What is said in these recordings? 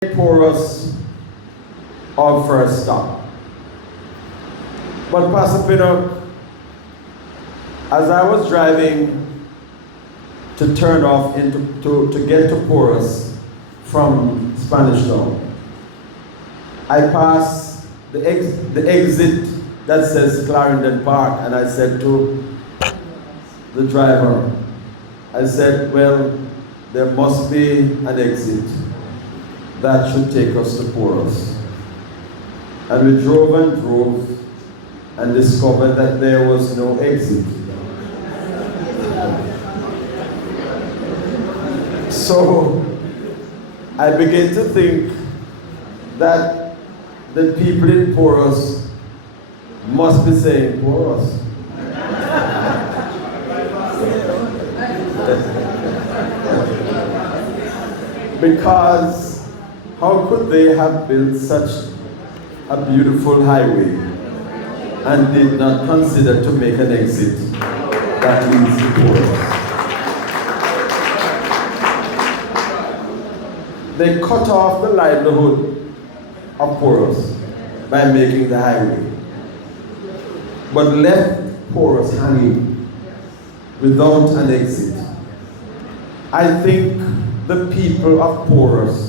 Porus our first stop. But Pastor Pinnock, as I was driving to turn off to get to Porus from Spanish Town, I passed the exit that says Clarendon Park, and I said to the driver, I said, well, there must be an exit that should take us to Porus. And we drove and discovered that there was no exit. So I began to think that the people in Porus must be saying Porus. Because how could they have built such a beautiful highway and did not consider to make an exit that leads to Porus? They cut off the livelihood of Porus by making the highway, but left Porus hanging without an exit. I think the people of Porus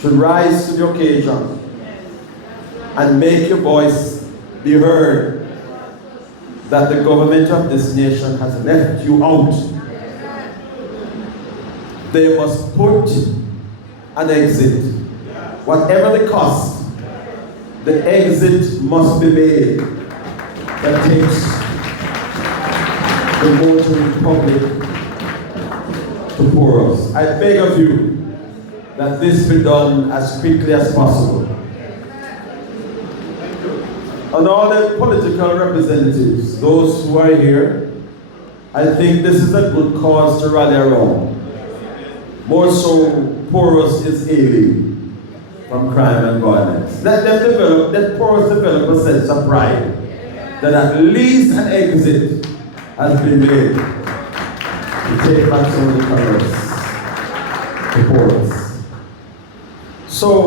should rise to the occasion and make your voice be heard that the government of this nation has left you out. They must put an exit. Whatever the cost, the exit must be made that takes the motoring public to Porus. I beg of you that this be done as quickly as possible. And all the political representatives, those who are here, I think this is a good cause to rally around. More so, Porus is ailing from crime and violence. Let Porus develop a sense of pride that at least an exit has been made to take back some of the colors to Porus. So